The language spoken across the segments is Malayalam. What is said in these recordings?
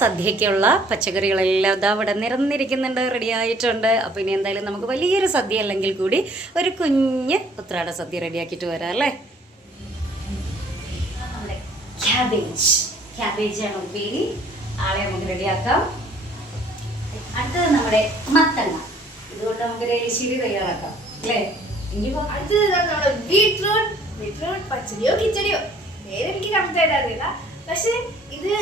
സദ്യയ്ക്കുള്ള പച്ചക്കറികളെല്ലാം ഇതാ ഇവിടെ നിരന്നിരിക്കുന്നുണ്ട്, റെഡി ആയിട്ടുണ്ട്. അപ്പോൾ ഇനി എന്തായാലും നമുക്ക് വലിയൊരു സദ്യ അല്ലെങ്കിൽ കൂടി ഒരു കുഞ്ഞ് ഉത്രാട സദ്യ റെഡിയാക്കിയിട്ട് വരാം അല്ലേ. നമ്മുടെ ക്യാബേജാണ് ഉപ്പേരി, ആളെ നമുക്ക് റെഡിയാക്കാം. അടുത്തത് നമ്മുടെ മത്തങ്ങ, ഇതുകൊണ്ട് നമുക്ക് എലിശ്ശേരി തയ്യാറാക്കാം അല്ലേ. അടുത്തത് നമ്മുടെ ബീട്രൂട്ട് പച്ചടിയോ കിച്ചടിയോ പേരെനിക്ക് കറക്റ്റായിട്ട് അറിയില്ല. പക്ഷെ ഇത്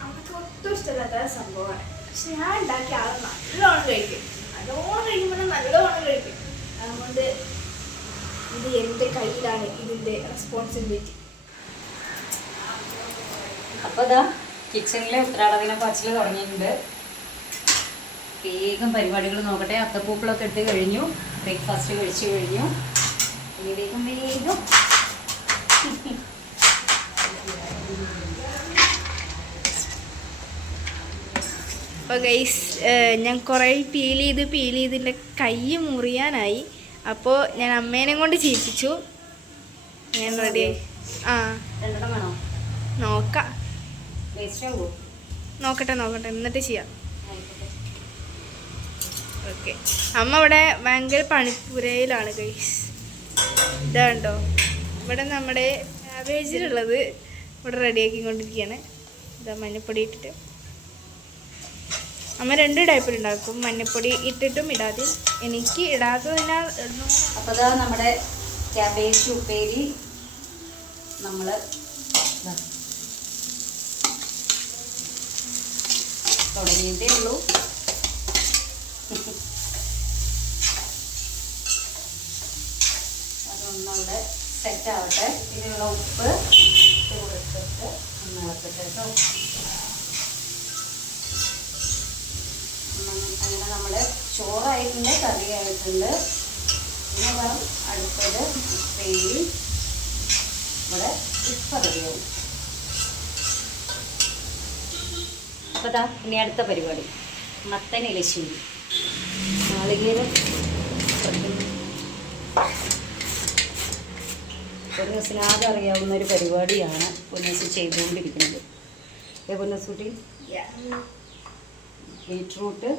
നമുക്ക് ഒട്ടും ഇഷ്ടമില്ലാത്ത സംഭവമാണ്. പക്ഷെ ഞാൻ ഉണ്ടാക്കിയ ആളെ നല്ലോണം കഴിക്കും. നല്ലോണം കഴിക്കുമ്പോൾ നല്ലോണം കഴിക്കും. അതുകൊണ്ട് ഇത് എൻ്റെ കയ്യിലാണ് ഇതിൻ്റെ റെസ്പോൺസിബിലിറ്റി. അപ്പോൾ ഇതാ കിച്ചണിലെ ഉത്രാടദിന പാച്ചിൽ തുടങ്ങിയിട്ടുണ്ട്. വേഗം പരിപാടികൾ നോക്കട്ടെ. അത്തപ്പൂക്കളൊക്കെ ഇട്ട് കഴിഞ്ഞു, ബ്രേക്ക്ഫാസ്റ്റ് കഴിച്ചു കഴിഞ്ഞു. ഇനി വേഗം അപ്പോൾ ഗൈസ് ഞാൻ കുറേ പീൽ ചെയ്തിൻ്റെ കൈ മുറിയാനായി. അപ്പോൾ ഞാൻ അമ്മേനെ കൊണ്ട് ചെയ്യിപ്പിച്ചു. ഞാൻ റെഡിയായി. ആ വേണോ നോക്കാം, വേസ്റ്റ് ആവുമോ നോക്കട്ടെ എന്നിട്ട് ചെയ്യാം. ഓക്കെ, അമ്മ ഇവിടെ ഭയങ്കര പണിപ്പുരയിലാണ് ഗൈസ്. ഇതാണ്ടോ ഇവിടെ നമ്മുടെ ക്യാബേജിലുള്ളത് ഇവിടെ റെഡിയാക്കിക്കൊണ്ടിരിക്കുകയാണ്. ഇതാ മഞ്ഞപ്പൊടി ഇട്ടിട്ട് അമ്മ 2 ടൈപ്പിലുണ്ടാക്കും, മഞ്ഞപ്പൊടി ഇട്ടിട്ടും ഇടാതെ. എനിക്ക് ഇടാത്തതിനാൽ. അപ്പോൾ ഇതാ നമ്മുടെ ക്യാബേജ് ഉപ്പേരി നമ്മൾ തുടങ്ങിയിട്ടേ ഉള്ളൂ. അതൊന്നവിടെ സെറ്റാവട്ടെ. ഇതിനുള്ള ഉപ്പ് കൊടുത്തിട്ട് ഒന്ന് ഇളക്കട്ടെ കേട്ടോ. അങ്ങനെ നമ്മുടെ ചോറായിട്ടുണ്ട്, കറിയായിട്ടുണ്ട്. പിന്നെ അടുത്തത് ഉപ്പേരി ഇവിടെ ഇപ്പം റെഡിയാവും. അപ്പോൾ ദാ ഇനി അടുത്ത പരിപാടി മത്തൻ എലിശ്ശേരി. നാളികേരം പൊന്നൂസിനാകെ അറിയാവുന്ന ഒരു പരിപാടിയാണ് പൊന്നൂസ് ചെയ്തുകൊണ്ടിരിക്കുന്നത്. പൊന്നൂസൂട്ടി ബീട്രൂട്ട്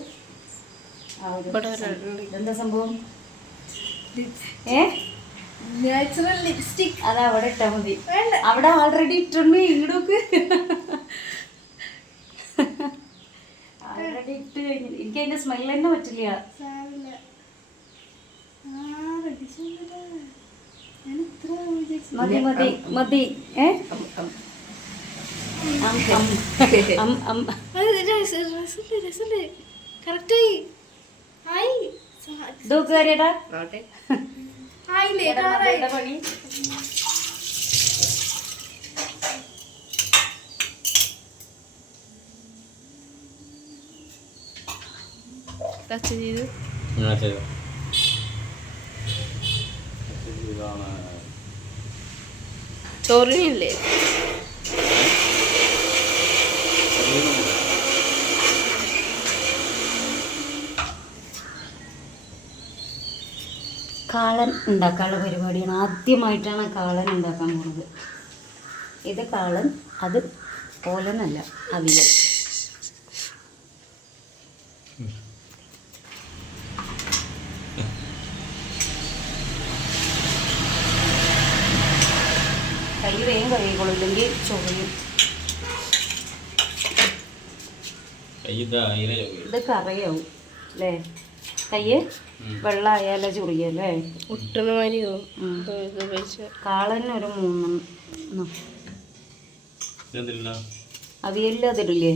എന്താ സംഭവം? നാച്ചുറൽ ലിപ്സ്റ്റിക് അത് അവിടെ ഇട്ടാൽ മതി. അവിടെ ആൾറെഡി ഇട്ടുണ്ട്. ഈടൊക്കെ ആൾറെഡി ഇട്ട് കഴിഞ്ഞു. എനിക്ക് അതിന്റെ സ്മെൽ തന്നെ പറ്റില്ല. മതി മതി മതി. പണി ചോറിനില്ലേ? കാളൻ ഉണ്ടാക്കാനുള്ള പരിപാടിയാണ്. ആദ്യമായിട്ടാണ് കാളൻ ഉണ്ടാക്കാൻ പോകുന്നത്. ഇത് കാളൻ, അത് ഓലനല്ല, അവിയൽ. കൈ വേഗം കഴുകിക്കോളൂ, ഇല്ലെങ്കിൽ ചൊറിയും. ഇത് കറയാവും അല്ലേ? കയ്യ് വെള്ളമായാലോ ചൊറിയല്ലേ? ഒട്ടുന്ന മാതിരിയോ? കാളന് ഒരു 3 അവിയലിൽ അതിടില്ലേ?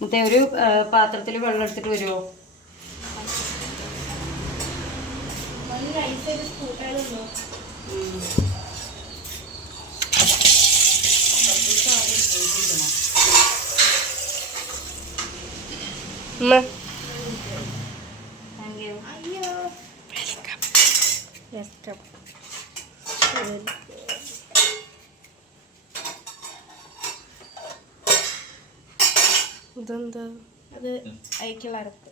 മറ്റേ ഒരു പാത്രത്തിൽ വെള്ളം എടുത്തിട്ട് വരുമോ? ഇതെന്താ? അത് അയക്കുള്ള അരപ്പ്.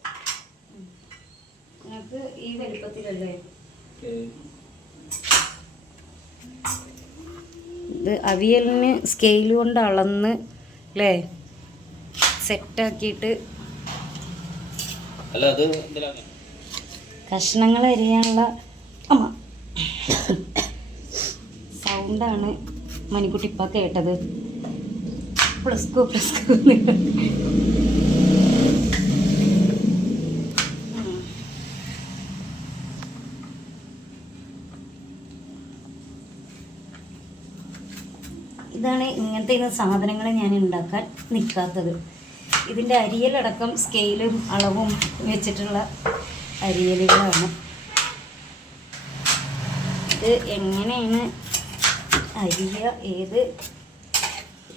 ഞങ്ങൾക്ക് ഈ വലിപ്പത്തിലല്ലേ? ഇത് അവിയലിന് സ്കെയിൽ കൊണ്ട് അളന്ന് അല്ലേ സെറ്റാക്കിയിട്ട് കഷ്ണങ്ങൾ അരിയാനുള്ള അമ്മ സൗണ്ടാണ് മണിക്കുട്ടി ഇപ്പം കേട്ടത്. പ്ലസ്കോ ഇതാണ് ഇങ്ങനത്തെ സാധനങ്ങൾ ഞാൻ ഉണ്ടാക്കാൻ നിൽക്കാത്തത്. ഇതിൻ്റെ അരിയലടക്കം സ്കെയിലും അളവും വെച്ചിട്ടുള്ള അരിയലുകളാണ്. ഇത് എങ്ങനെയാണ് അരിയ, ഏത്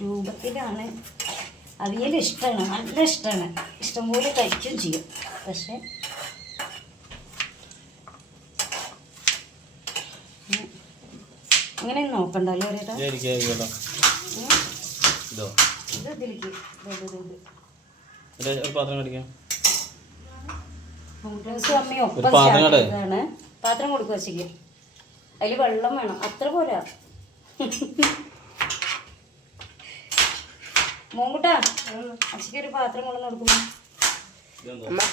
രൂപത്തിലാണ് അവിയൽ ഇഷ്ടമാണ്, നല്ല ഇഷ്ടമാണ്, ഇഷ്ടംപോലെ കഴിക്കുകയും ചെയ്യും. പക്ഷെ അങ്ങനെ നോക്കണ്ടല്ലോ ചേട്ടാ. ഇത് ഇതിലേക്ക് അമ്മയും ഒപ്പം സ്റ്റാർട്ടാണ്. പാത്രം കൊടുക്കുക വച്ചിക്ക്, അതിൽ വെള്ളം വേണം, അത്ര പോരാ. മോങ്കുട്ടാ അച്ഛക്ക് ഒരു പാത്രം കൊണ്ടു കൊടുക്കുന്നു.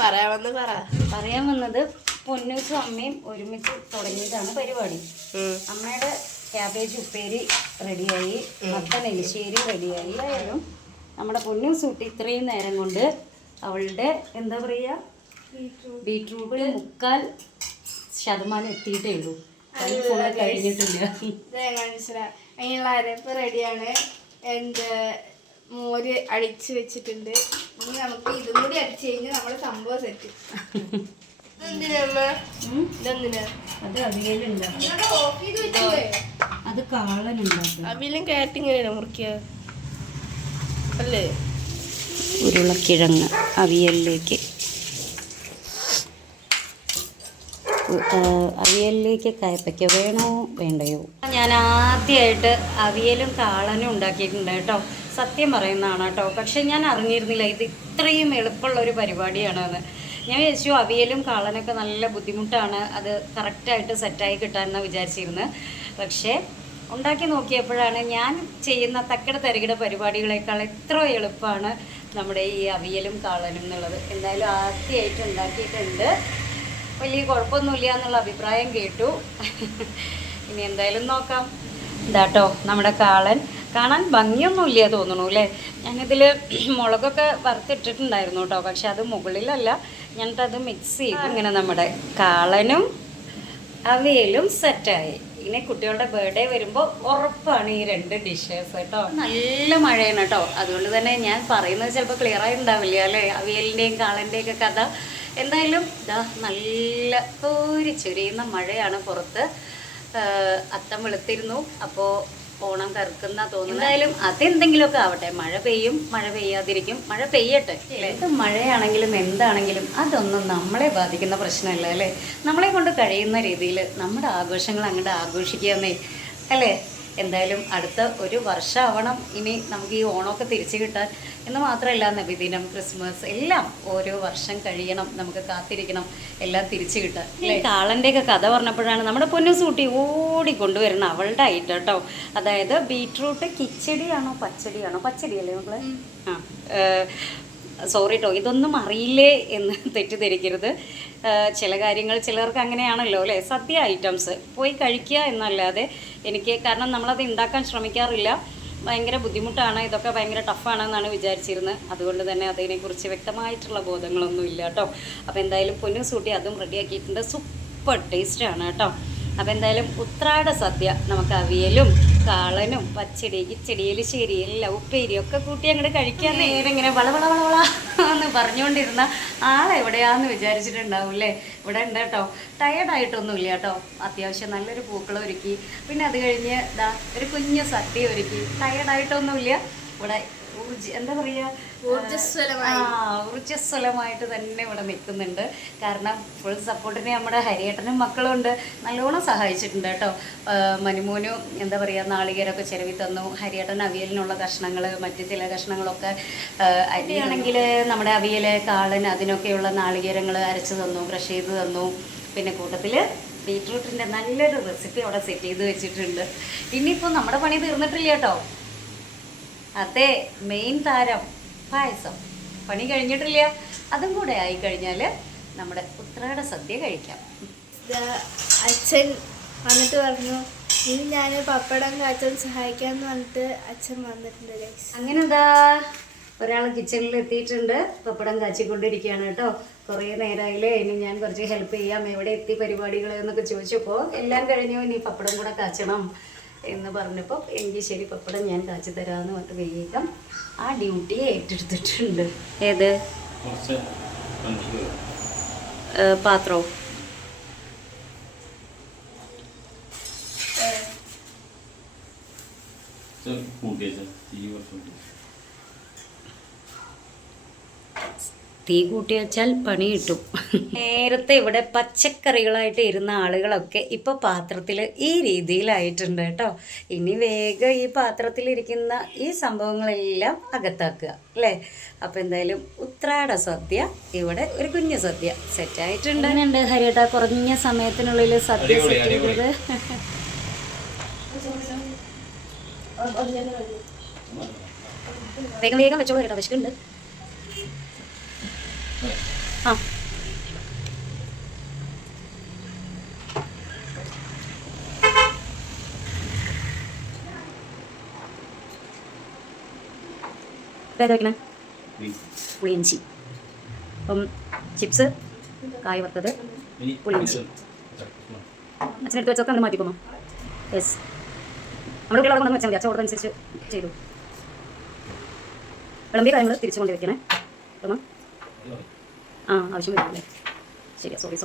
പറയാൻ വന്നത് പൊന്നൂസും അമ്മയും ഒരുമിച്ച് തുടങ്ങിയതാണ് പരിപാടി. അമ്മയുടെ ക്യാബേജ് ഉപ്പേരി റെഡിയായി, മത്തൻ എലിശ്ശേരി റെഡിയായി. ആയാലും നമ്മുടെ പൊന്നൂസ് കുട്ടി ഇത്രയും നേരം കൊണ്ട് അവളുടെ എന്താ പറയുക ബീട്രൂട്ട് 3/4% എത്തിയിട്ടേ ഉള്ളൂ. ഫുള്ള് കഴിഞ്ഞിട്ടില്ല. അതിനുള്ള അരപ്പ് റെഡിയാണ്. മോര് അടിച്ച് വെച്ചിട്ടുണ്ട്. ഇനി നമുക്ക് ഇതും കൂടി അടിച്ചു കഴിഞ്ഞാൽ നമ്മുടെ സംഭവം സെറ്റ്. അത് അവിയലുണ്ടാക്കും, അത് കാളനുണ്ടാക്കും. അവിയലും കാറ്റിങ്ങനെയാണ് മുറിക്കുക അല്ലേ? ഉരുളക്കിഴങ്ങ് അവിയലിലേക്ക് കയ്പയ്ക്ക വേണോ വേണ്ടയോ? ഞാൻ ആദ്യമായിട്ട് അവിയലും കാളനും ഉണ്ടാക്കിയിട്ടുണ്ട് കേട്ടോ. സത്യം പറയുന്നതാണ് കേട്ടോ. പക്ഷെ ഞാൻ അറിഞ്ഞിരുന്നില്ല ഇത് ഇത്രയും എളുപ്പമുള്ള ഒരു പരിപാടിയാണെന്ന്. ഞാൻ വിചാരിച്ചു അവിയലും കാളനൊക്കെ നല്ല ബുദ്ധിമുട്ടാണ്, അത് കറക്റ്റായിട്ട് സെറ്റായി കിട്ടാമെന്ന് വിചാരിച്ചിരുന്നു. പക്ഷേ ഉണ്ടാക്കി നോക്കിയപ്പോഴാണ് ഞാൻ ചെയ്യുന്ന തക്കട തരികിട പരിപാടികളെക്കാൾ എത്ര എളുപ്പമാണ് നമ്മുടെ ഈ അവിയലും കാളനും എന്നുള്ളത്. എന്തായാലും ആദ്യമായിട്ട് ഉണ്ടാക്കിയിട്ടുണ്ട്. വലിയ കുഴപ്പമൊന്നുമില്ല എന്നുള്ള അഭിപ്രായം കേട്ടു. ഇനി എന്തായാലും നോക്കാം. ഇതാട്ടോ നമ്മുടെ കാളൻ. കാണാൻ ഭംഗിയൊന്നുമില്ല തോന്നുന്നു അല്ലേ? ഞാനിതിൽ മുളകൊക്കെ വറുത്തിട്ടിട്ടുണ്ടായിരുന്നു കേട്ടോ. പക്ഷെ അത് മുകളിലല്ല, ഞാനിട്ടത് മിക്സ് ചെയ്തു. ഇങ്ങനെ നമ്മുടെ കാളനും അവിയലും സെറ്റായി. ഇനി കുട്ടികളുടെ ബർത്ത്ഡേ വരുമ്പോൾ ഉറപ്പാണ് ഈ 2 ഡിഷസ് കേട്ടോ. നല്ല മഴയാണ് കേട്ടോ. അതുകൊണ്ട് തന്നെ ഞാൻ പറയുന്നത് ചിലപ്പോൾ ക്ലിയർ ആയി ഉണ്ടാവില്ല അല്ലേ, അവിയലിൻ്റെയും കാളൻ്റെയും ഒക്കെ കഥ. എന്തായാലും ഇതാ നല്ല ചൊരിയുന്ന മഴയാണ് പുറത്ത്. അത്തം വെളുത്തിരുന്നു, അപ്പോൾ ഓണം കറുക്കുന്ന തോന്നുന്നു. എന്തായാലും അതെന്തെങ്കിലുമൊക്കെ ആവട്ടെ. മഴ പെയ്യും, മഴ പെയ്യാതിരിക്കും, മഴ പെയ്യട്ടെ. എന്ത് മഴയാണെങ്കിലും എന്താണെങ്കിലും അതൊന്നും നമ്മളെ ബാധിക്കുന്ന പ്രശ്നമല്ല അല്ലേ? നമ്മളെ കൊണ്ട് കഴിയുന്ന രീതിയിൽ നമ്മുടെ ആഘോഷങ്ങൾ അങ്ങോട്ട് ആഘോഷിക്കാന്നേ അല്ലേ? എന്തായാലും അടുത്ത ഒരു വർഷമാവണം ഇനി നമുക്ക് ഈ ഓണമൊക്കെ തിരിച്ചു കിട്ടാൻ. എന്ന് മാത്രമല്ല നബിദിനം, ക്രിസ്മസ് എല്ലാം ഓരോ വർഷം കഴിയണം, നമുക്ക് കാത്തിരിക്കണം എല്ലാം തിരിച്ചു കിട്ടാൻ. കാളൻ്റെയൊക്കെ കഥ പറഞ്ഞപ്പോഴാണ് നമ്മുടെ പൊന്നൂസ് കുട്ടി ഓടിക്കൊണ്ടുവരുന്ന അവളുടെ ഐറ്റം കേട്ടോ. അതായത് ബീട്രൂട്ട് കിച്ചടിയാണോ പച്ചടിയാണോ, പച്ചടിയല്ലേ മക്കളെ? സോറി കേട്ടോ, ഇതൊന്നും അറിയില്ലേ എന്ന് തെറ്റിദ്ധരിക്കരുത്. ചില കാര്യങ്ങൾ ചിലർക്ക് അങ്ങനെയാണല്ലോ അല്ലേ? സദ്യ ഐറ്റംസ് പോയി കഴിക്കുക എന്നല്ലാതെ എനിക്ക്, കാരണം നമ്മളത് ഉണ്ടാക്കാൻ ശ്രമിക്കാറില്ല, ഭയങ്കര ബുദ്ധിമുട്ടാണ്, ഇതൊക്കെ ഭയങ്കര ടഫാണെന്നാണ് വിചാരിച്ചിരുന്നത്. അതുകൊണ്ട് തന്നെ അതിനെക്കുറിച്ച് വ്യക്തമായിട്ടുള്ള ബോധങ്ങളൊന്നും ഇല്ല കേട്ടോ. അപ്പോൾ എന്തായാലും പൊന്നൂസ് കുട്ടി അതും റെഡിയാക്കിയിട്ടുണ്ട്. സൂപ്പർ ടേസ്റ്റാണ് കേട്ടോ. അപ്പോൾ എന്തായാലും ഉത്രാട സദ്യ നമുക്ക് അവിയലും കാളനും പച്ചടി കിച്ചടി എലിശ്ശേരി എല്ലാം ഉപ്പേരിയും ഒക്കെ കൂട്ടി അങ്ങോട്ട് കഴിക്കാൻ നേരെ ഇങ്ങനെ വളവളവളവള എന്ന് പറഞ്ഞുകൊണ്ടിരുന്ന ആളെവിടെയാന്ന് വിചാരിച്ചിട്ടുണ്ടാവും അല്ലേ? ഇവിടെ ഉണ്ട് കേട്ടോ. ടയേർഡായിട്ടൊന്നുമില്ല കേട്ടോ. അത്യാവശ്യം നല്ലൊരു പൂക്കളം ഒരുക്കി, പിന്നെ അത് കഴിഞ്ഞ് ഇതാ ഒരു കുഞ്ഞു സദ്യ ഒരുക്കി. ടയേർഡായിട്ടൊന്നുമില്ല. ഇവിടെ എന്താ പറയുക, ഊർജ്ജസ്വലമായിട്ട് തന്നെ ഇവിടെ നിൽക്കുന്നുണ്ട്. കാരണം ഫുൾ സപ്പോർട്ടിന് നമ്മുടെ ഹരിയേട്ടനും മക്കളും ഉണ്ട്, നല്ലോണം സഹായിച്ചിട്ടുണ്ട് കേട്ടോ. മനുമോനും എന്താ പറയുക നാളികേരമൊക്കെ ചിരവി തന്നു. ഹരിയേട്ടൻ അവിയലിനുള്ള കഷ്ണങ്ങൾ, മറ്റ് ചില കഷ്ണങ്ങളൊക്കെ അരിയാണെങ്കിൽ നമ്മുടെ അവിയൽ കാളൻ അതിനൊക്കെയുള്ള നാളികേരങ്ങൾ അരച്ച് തന്നു, ക്രഷ് ചെയ്ത് തന്നു. പിന്നെ കൂട്ടത്തിൽ ബീട്രൂട്ടിൻ്റെ നല്ലൊരു റെസിപ്പി അവിടെ സെറ്റ് ചെയ്ത് വെച്ചിട്ടുണ്ട്. ഇനിയിപ്പോൾ നമ്മുടെ പണി തീർന്നിട്ടില്ല കേട്ടോ. അതെ, മെയിൻ താരം പായസം പണി കഴിഞ്ഞിട്ടില്ല. അതും കൂടെ ആയിക്കഴിഞ്ഞാൽ നമ്മുടെ ഉത്രാട സദ്യ കഴിക്കാം. അച്ഛൻ വന്നിട്ട് പറഞ്ഞു ഇനി ഞാൻ പപ്പടം കാച്ചാൻ സഹായിക്കാമെന്ന് പറഞ്ഞിട്ട് അച്ഛൻ വന്നിട്ടുണ്ട് ഗൈസ്. അങ്ങനെ എന്താ ഒരാൾ കിച്ചണിൽ എത്തിയിട്ടുണ്ട്, പപ്പടം കാച്ചിക്കൊണ്ടിരിക്കുകയാണ് കേട്ടോ. കുറേ നേരമായില്ലേ, ഇനി ഞാൻ കുറച്ച് ഹെൽപ്പ് ചെയ്യാം, എവിടെ എത്തി പരിപാടികൾ എന്നൊക്കെ ചോദിച്ചപ്പോൾ എല്ലാം കഴിഞ്ഞു, ഇനി പപ്പടം കൂടെ കാച്ചണം എന്ന് പറഞ്ഞപ്പോൾ എങ്കിൽ ശരി പപ്പടം ഞാൻ കാച്ചി തരാമെന്ന് പറഞ്ഞിട്ട് വേഗം ആ ഡ്യൂട്ടി ഏറ്റെടുത്തിട്ടുണ്ട്. ഏത് പാത്രവും തീ കൂട്ടി വെച്ചാൽ പണി കിട്ടും. നേരത്തെ ഇവിടെ പച്ചക്കറികളായിട്ട് ഇരുന്ന ആളുകളൊക്കെ ഇപ്പോൾ പാത്രത്തിൽ ഈ രീതിയിലായിട്ടുണ്ട് കേട്ടോ. ഇനി വേഗം ഈ പാത്രത്തിലിരിക്കുന്ന ഈ സംഭവങ്ങളെല്ലാം അകത്താക്കുക അല്ലേ. അപ്പോൾ എന്തായാലും ഉത്രാട സദ്യ ഇവിടെ ഒരു കുഞ്ഞു സദ്യ സെറ്റായിട്ടുണ്ട്. അങ്ങനെയുണ്ട് ഹരിയേട്ടാ, കുറഞ്ഞ സമയത്തിനുള്ളിൽ സദ്യ സെറ്റ് ചെയ്തത്. വേഗം വേഗം വെച്ചോളൂ കേട്ടോ, വിശക്കുണ്ട്. ആ ഏതാ വയ്ക്കണേ? പുളിയിഞ്ചി. അപ്പം ചിപ്സ്, കായ വറുത്തത്, പുളിയിഞ്ചി. അച്ഛനെടുത്ത് വെച്ചൊക്കെ അങ്ങനെ മാറ്റിക്കോമോ? യെസ്, നമ്മുടെ കുട്ടികളെ കൊണ്ടു വെച്ചാൽ മതി. അച്ഛൻ ഓർഡർ അനുസരിച്ച് ചെയ്തു. വിളമ്പിയ കാര്യങ്ങൾ തിരിച്ചു കൊണ്ട് വെക്കണേ. ആ ആവശ്യം വരുന്നില്ലേ? ശരിയാ, സോറി.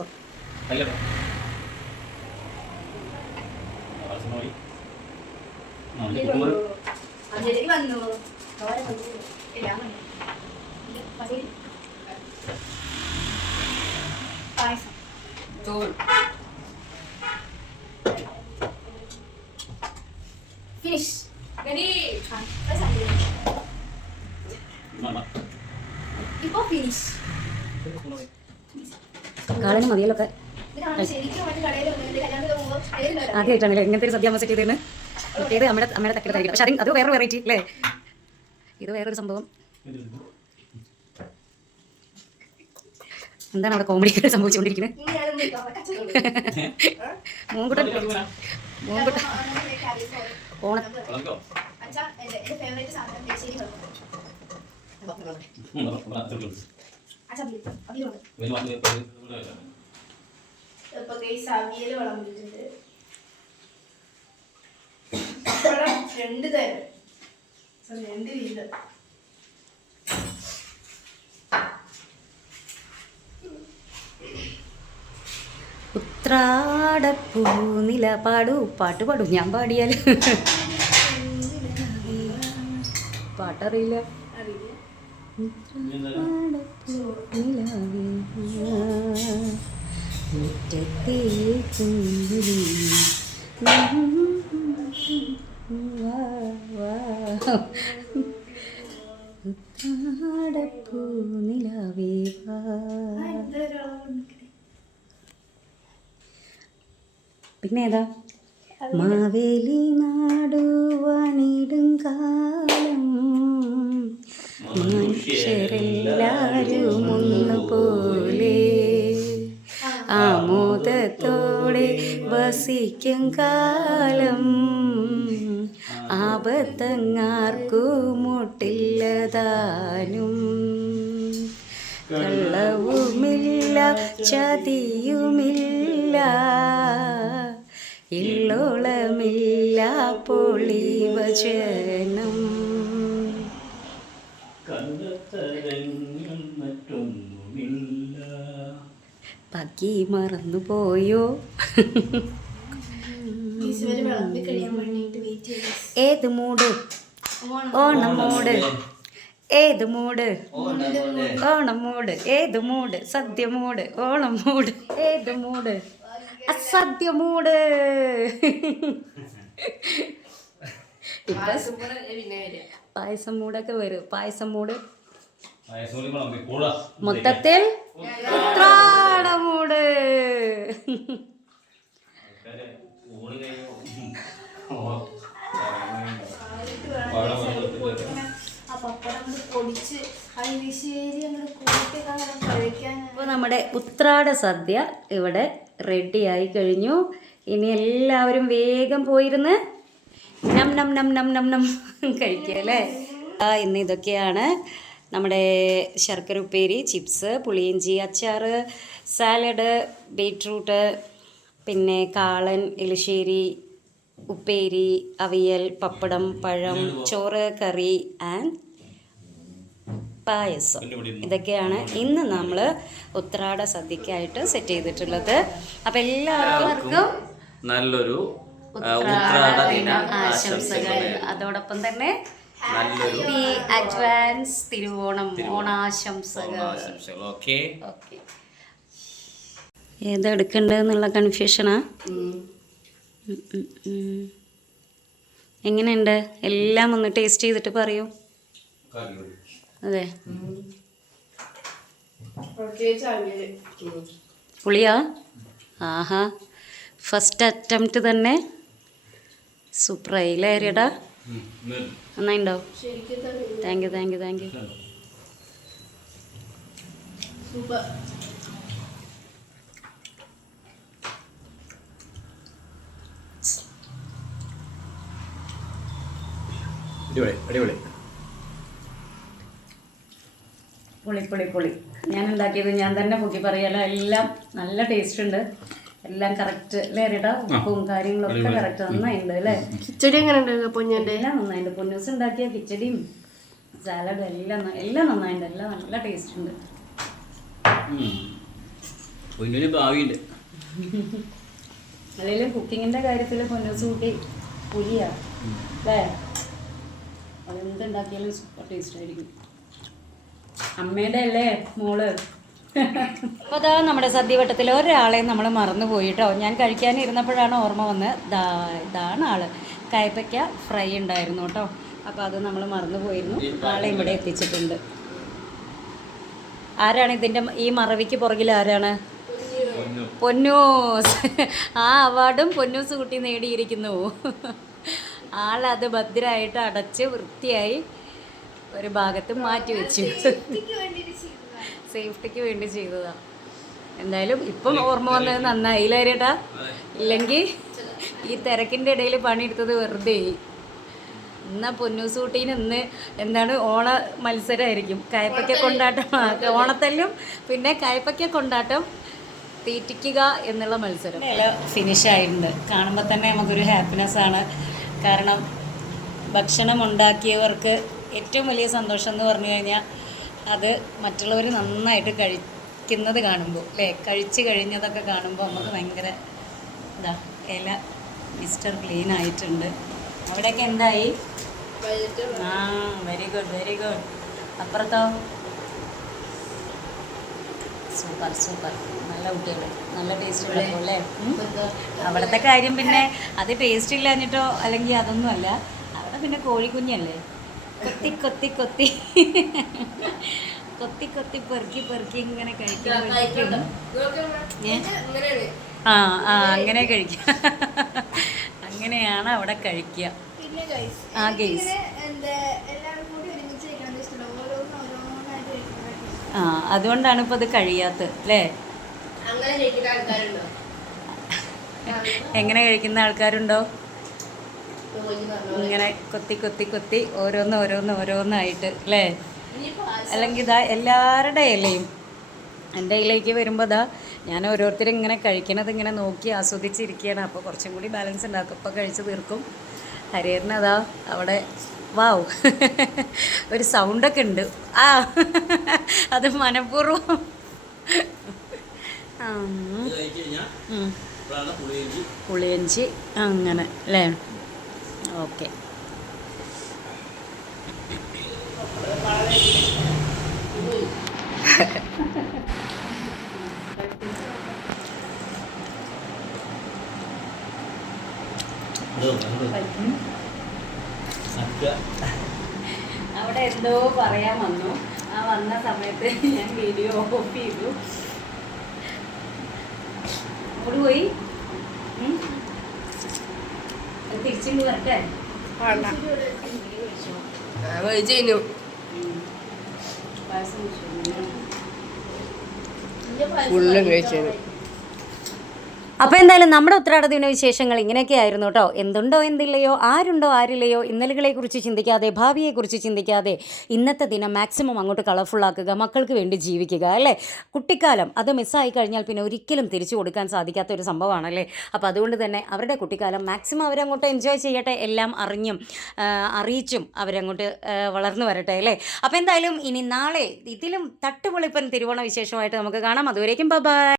ഫിനിഷ്. ഇപ്പൊ ഫിനിഷ്. കാളനും മതിയല്ലൊക്കെ ആദ്യമായിട്ടാണല്ലേ ഇങ്ങനത്തെ ഒരു സദ്യ സെറ്റ് ചെയ്തേന്ന്. ഇത് അമ്മയുടെ തക്കിട തരിക. പക്ഷെ അത് വേറൊരു വെറൈറ്റി അല്ലേ, ഇത് വേറൊരു സംഭവം. എന്താണ് അവിടെ കോമഡി സംഭവിച്ചുകൊണ്ടിരിക്കുന്നത്? മൂങ്കുട്ടൻ ഓണ രണ്ട് തരം, രണ്ട് വീതം. ഉത്രാടപ്പൂ നില പാടൂ. പാട്ട് പാടും, ഞാൻ പാടിയാൽ. പാട്ടറിയില്ല. മുറ്റത്തെ കുന്തിരി ഉത്രാടപ്പൂ നിലാവേ വാ. പിന്നെ ഏതാ? മാവേലി നാടുവാണിടും കാലം മനുഷ്യരെല്ലാരും ഒന്നുപോലെ ആമോദത്തോടെ വസിക്കും കാലം ആപത്തങ്ങാർക്കുമൊട്ടില്ലതാനും കള്ളവുമില്ല ചതിയുമില്ല ഇള്ളോളമില്ല പൊളിവചനം പക്കി മറന്നുപോയോ? ഏത് മൂട്? ഓണം മൂട്. ഏത് മൂട്? ഓണം മൂട്. ഏത് മൂട്? സദ്യ മൂട്. ഓണം മൂട്. ഏത് മൂട്? അസദ്യ മൂട്. പായസം മൂടൊക്കെ വരും. പായസം മൂട് മൊത്തത്തിൽ ഉത്രാട മൂട്. ആ പപ്പടം അങ്ങോട്ട് പൊടിച്ച് അരിശ്ശേരി അങ്ങോട്ട് കൂട്ടിയൊക്കെ അങ്ങനെ കഴിക്കാൻ. അപ്പോൾ നമ്മുടെ ഉത്രാട സദ്യ ഇവിടെ റെഡിയായി കഴിഞ്ഞു. ഇനി എല്ലാവരും വേഗം പോയിരുന്ന് നം നം നം നം നം നം കഴിക്കുക അല്ലേ. ഇന്ന് ഇതൊക്കെയാണ് നമ്മുടെ ശർക്കര ഉപ്പേരി, ചിപ്സ്, പുളിയിഞ്ചി അച്ചാർ, സാലഡ്, ബീട്രൂട്ട്, പിന്നെ കാളൻ, എലിശ്ശേരി, ഉപ്പേരി, അവിയൽ, പപ്പടം, പഴം, ചോറ്, കറി ആൻഡ് പായസം. ഇതൊക്കെയാണ് ഇന്ന് നമ്മൾ ഉത്രാട സദ്യക്കായിട്ട് സെറ്റ് ചെയ്തിട്ടുള്ളത്. അപ്പം എല്ലാവർക്കും നല്ലൊരു ഉത്രാട ദിന ആശംസകൾ. അതോടൊപ്പം തന്നെ ഹാപ്പി അഡ്വാൻസ് തിരുവോണം ഓണാശംസകൾ. ഓക്കെ. ഏതെടുക്കണ്ടെന്നുള്ള കൺഫ്യൂഷനാ. എങ്ങനെയുണ്ട് എല്ലാം ഒന്ന് ടേസ്റ്റ് ചെയ്തിട്ട് പറയൂ. അതെ, പുളിയാ? ആഹാ, ഫസ്റ്റ് അറ്റംപ്റ്റ് തന്നെ സൂപ്പറായി അല്ലേ ഏരിയടാ? നന്നായിണ്ടോ? Thank you thank you thank you. അടിപൊളി. പൊളി. ഞാൻ ഉണ്ടാക്കിയത് ഞാൻ തന്നെ പൊക്കി പറയാലോ. എല്ലാം നല്ല ടേസ്റ്റ് ഉണ്ട്. എല്ലാം കറക്റ്റ് അല്ലേ ഏരിയടാ? ഉപ്പും കാര്യങ്ങളൊക്കെ കറക്റ്റ് നന്നായിട്ടുണ്ട് അല്ലേ? കിച്ചടി എങ്ങനെ ഉണ്ട് പൊന്നിന്റെ? എല്ലാം നന്നായിട്ടുണ്ട്. പൊന്നൂസ് ഉണ്ടാക്കിയ കിച്ചടിയും സാലഡും എല്ലാം നന്നായിട്ടുണ്ട്. എല്ലാം നല്ല ടേസ്റ്റ് ഉണ്ട്. ഭാവിയുണ്ട്. അല്ലെങ്കിൽ കുക്കിങ്ങിൻ്റെ കാര്യത്തിൽ പൊന്നൂസ് കൂട്ടി പുലിയാ അല്ലേ? അതെന്തുണ്ടാക്കിയാലും സൂപ്പർ ടേസ്റ്റ് ആയിരിക്കും. അമ്മയുടെ അല്ലേ മോള്? അപ്പോൾ അതാ നമ്മുടെ സദ്യവട്ടത്തിൽ ഒരാളെ നമ്മൾ മറന്നു പോയിട്ടോ. ഞാൻ കഴിക്കാനിരുന്നപ്പോഴാണ് ഓർമ്മ വന്നത്. ഇതാണ് ആള്. കയ്പയ്ക്ക ഫ്രൈ ഉണ്ടായിരുന്നു കേട്ടോ. അപ്പോൾ അത് നമ്മൾ മറന്നു പോയിരുന്നു. ആളെ ഇവിടെ എത്തിച്ചിട്ടുണ്ട്. ആരാണ് ഇതിൻ്റെ ഈ മറവിക്ക് പുറകിൽ ആരാണ്? പൊന്നൂസ്. ആ അവാർഡും പൊന്നൂസ് കുട്ടി നേടിയിരിക്കുന്നു. ആളത് ഭദ്രമായിട്ട് അടച്ച് വൃത്തിയായി ഒരു ഭാഗത്ത് മാറ്റി വെച്ചു. സേഫ്റ്റിക്ക് വേണ്ടി ചെയ്തതാണ്. എന്തായാലും ഇപ്പം ഓർമ്മ വന്നത് നന്നായില്ലേട്ടാ. ഇല്ലെങ്കിൽ ഈ തിരക്കിൻ്റെ ഇടയിൽ പണിയെടുത്തത് വെറുതെ. എന്നാൽ പൊന്നൂസൂട്ടീന് ഇന്ന് എന്താണ് ഓണ മത്സരമായിരിക്കും. കയ്പയ്ക്ക കൊണ്ടാട്ടം, ഓണത്തല്ലും പിന്നെ കയ്പയ്ക്ക കൊണ്ടാട്ടം തീറ്റിക്കുക എന്നുള്ള മത്സരം. ഫിനിഷായിട്ടുണ്ട്. കാണുമ്പോൾ തന്നെ നമുക്കൊരു ഹാപ്പിനെസ്സാണ്. കാരണം ഭക്ഷണം ഉണ്ടാക്കിയവർക്ക് ഏറ്റവും വലിയ സന്തോഷം എന്ന് പറഞ്ഞു കഴിഞ്ഞാൽ അത് മറ്റുള്ളവർ നന്നായിട്ട് കഴിക്കുന്നത് കാണുമ്പോൾ അല്ലേ? കഴിച്ച് കഴിഞ്ഞതൊക്കെ കാണുമ്പോൾ നമുക്ക് ഭയങ്കര ഇല മിസ്റ്റർ ക്ലീൻ ആയിട്ടുണ്ട്. അവിടെയൊക്കെ എന്തായി? Very good. അപ്പുറത്തോ? സൂപ്പർ. നല്ല കുട്ടികൾ, നല്ല ടേസ്റ്റ് ഉള്ളപ്പോൾ അല്ലേ? അവിടുത്തെ കാര്യം പിന്നെ അത് ടേസ്റ്റ് ഇല്ലാഞ്ഞിട്ടോ അല്ലെങ്കിൽ അതൊന്നും അല്ല. അവിടെ പിന്നെ കോഴിക്കുഞ്ഞല്ലേ, കൊത്തി പെറുക്കി ഇങ്ങനെ കഴിക്കുമ്പോഴേക്കും അങ്ങനെ കഴിക്കുക. അങ്ങനെയാണ് അവിടെ കഴിക്കുക. ആ ഗെയ്സ് അതുകൊണ്ടാണ് ഇപ്പോൾ ഇത് കഴിയാത്തത് അല്ലേ? എങ്ങനെ കഴിക്കുന്ന ആൾക്കാരുണ്ടോ? ഇങ്ങനെ കൊത്തി ഓരോന്നായിട്ട് അല്ലേ? അല്ലെങ്കിൽ ഇതാ എല്ലാവരുടെ ഇലയും എൻ്റെ ഇലയ്ക്ക് വരുമ്പോൾ ഞാൻ ഓരോരുത്തരും ഇങ്ങനെ കഴിക്കണത് ഇങ്ങനെ നോക്കി ആസ്വദിച്ചിരിക്കുകയാണ്. അപ്പോൾ കുറച്ചും കൂടി ബാലൻസ് ഉണ്ടാക്കും. ഇപ്പോൾ കഴിച്ച് തീർക്കും. ഹരിഹരനതാ അവിടെ വാവ് ഒരു സൗണ്ടൊക്കെ ഉണ്ട്. അത് മനഃപൂർവ്വം. പുളിയഞ്ചി അങ്ങനെ അല്ലേ? ഓക്കെ. അവിടെ എന്തോ പറയാൻ വന്നു. ആ വന്ന സമയത്ത് ഞാൻ വീഡിയോ ഓഫ് ചെയ്തു. അവിടെ പോയി തിരിച്ചിട്ട് വരട്ടെ. വേണ്ട ചെയ്യുന്നു പായസം കുടിച്ചോ. ഫുള്ളും കഴിച്ചു. അപ്പോൾ എന്തായാലും നമ്മുടെ ഉത്രാട ദിന വിശേഷങ്ങൾ ഇങ്ങനെയൊക്കെ ആയിരുന്നു കേട്ടോ. എന്തുണ്ടോ എന്തില്ലയോ, ആരുണ്ടോ ആരില്ലയോ, ഇന്നലകളെക്കുറിച്ച് ചിന്തിക്കാതെ, ഭാവിയെക്കുറിച്ച് ചിന്തിക്കാതെ ഇന്നത്തെ ദിനം മാക്സിമം അങ്ങോട്ട് കളർഫുള്ളാക്കുക, മക്കൾക്ക് വേണ്ടി ജീവിക്കുക അല്ലേ. കുട്ടിക്കാലം അത് മിസ്സായി കഴിഞ്ഞാൽ പിന്നെ ഒരിക്കലും തിരിച്ചു കൊടുക്കാൻ സാധിക്കാത്ത ഒരു സംഭവമാണല്ലേ. അപ്പോൾ അതുകൊണ്ട് തന്നെ അവരുടെ കുട്ടിക്കാലം മാക്സിമം അവരങ്ങോട്ട് എൻജോയ് ചെയ്യട്ടെ, എല്ലാം അറിയിച്ചും അവരങ്ങോട്ട് വളർന്നു വരട്ടെ അല്ലേ. അപ്പോൾ എന്തായാലും ഇനി നാളെ ഇതിലും തട്ടുപൊളിപ്പൻ തിരുവോണ വിശേഷമായിട്ട് നമുക്ക് കാണാം. അതുവരേക്കും ബൈ.